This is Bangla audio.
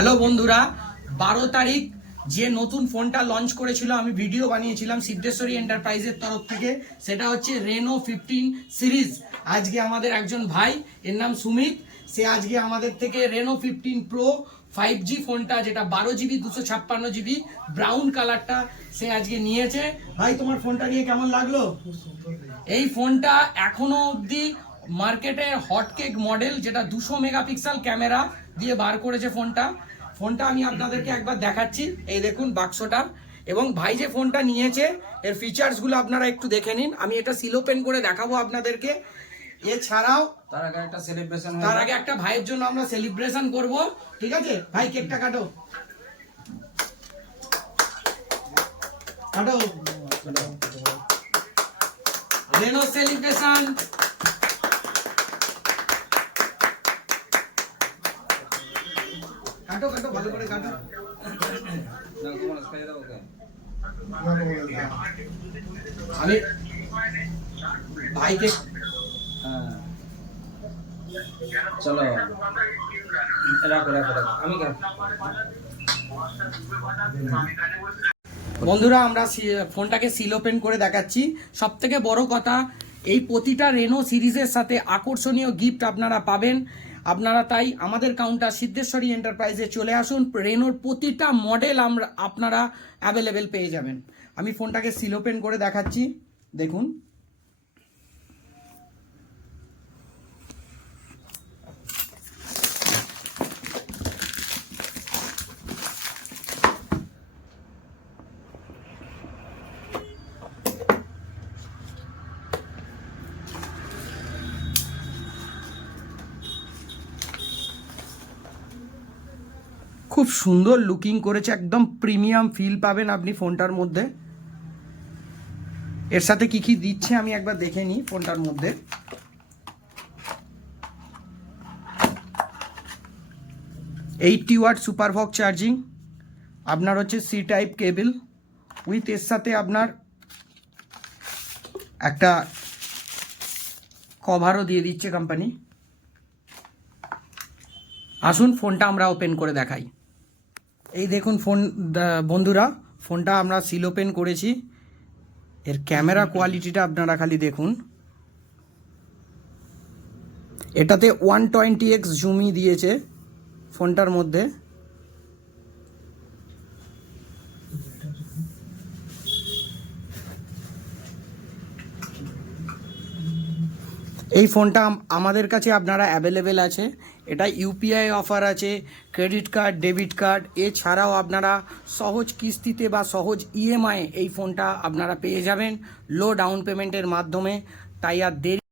হ্যালো বন্ধুরা, 12 তারিখ যে নতুন ফোনটা লঞ্চ করেছিল আমি ভিডিও বানিয়েছিলাম সিদ্ধেশ্বরী এন্টারপ্রাইজের তরফ থেকে, সেটা হচ্ছে রেনো 15 সিরিজ। আজকে আমাদের একজন ভাই, এর নাম সুমিত, সে আজকে আমাদের থেকে রেনো 15 প্রো 5G ফোনটা, যেটা 12GB 256GB ব্রাউন কালারটা, সে আজকে নিয়েছে। ভাই, তোমার ফোনটা নিয়ে কেমন লাগলো? এই ফোনটা এখনো অবধি মার্কেটে হটকেক মডেল, যেটা 200 মেগাপিক্সেল ক্যামেরা দিয়ে বার করেছে ফোনটা আমি আপনাদেরকে একবার দেখাচ্ছি। এই দেখুন বাক্সটা, এবং ভাই যে ফোনটা নিয়েছে এর ফিচার্সগুলো আপনারা একটু দেখে নিন। আমি এটা সিলোপেন করে দেখাবো আপনাদেরকে। এছাড়াও তার আগে একটা ভাইয়ের জন্য আমরা সেলিব্রেশন করব, ঠিক আছে? ভাই, কেকটা কাটো কাটো। রেনো সেলিব্রেশন। কাটো কাটো, ভালো করে কাটো। আমি ভাইকে চলো রাখো রাখো রাখো, আমি বন্ধুরা, আমরা ফোনটাকে সিল ওপেন করে দেখাচ্ছি। সব থেকে বড় কথা, এই প্রতিটা রেনো সিরিজের সাথে আকর্ষণীয় গিফট আপনারা পাবেন। আপনারা তাই আমাদের কাউন্টার সিদ্ধেশ্বরী এন্টারপ্রাইজে চলে আসুন। রেনোর প্রতিটা মডেল আপনারা অ্যাভেলেবেল পেয়ে যাবেন। আমি ফোনটাকে সিল ওপেন করে দেখাচ্ছি, দেখুন। খুব সুন্দর লুকিং করেছে, একদম প্রিমিয়াম ফিল পাবেন আপনি ফোনটার মধ্যে। এর সাথে কি কি দিচ্ছে আমি একবার দেখে নিই ফোনটার মধ্যে। 80 ওয়াট সুপার ভক চার্জিং, আপনার হচ্ছে সি টাইপ কেবল উইথ, এর সাথে আপনার একটা কভারও দিয়ে দিচ্ছে কোম্পানি। আসুন ফোনটা আমরা ওপেন করে দেখাই। এই দেখুন বন্ধুরা, ফোনটা আমরা সিল ওপেন করেছি। এর ক্যামেরা কোয়ালিটিটা আপনারা খালি দেখুন। এটাতে 120x জুমি দিয়েছে ফোনটার মধ্যে। এই ফোনটা আমাদের কাছে আপনারা অ্যাভেলেবেল আছে। এটা ইউপিআই অফার আছে, ক্রেডিট কার্ড, ডেবিট কার্ড, এছাড়াও আপনারা সহজ কিস্তিতে বা সহজ ইএমআই এই ফোনটা আপনারা পেয়ে যাবেন লো ডাউন পেমেন্টের মাধ্যমে। তাই আর দেরি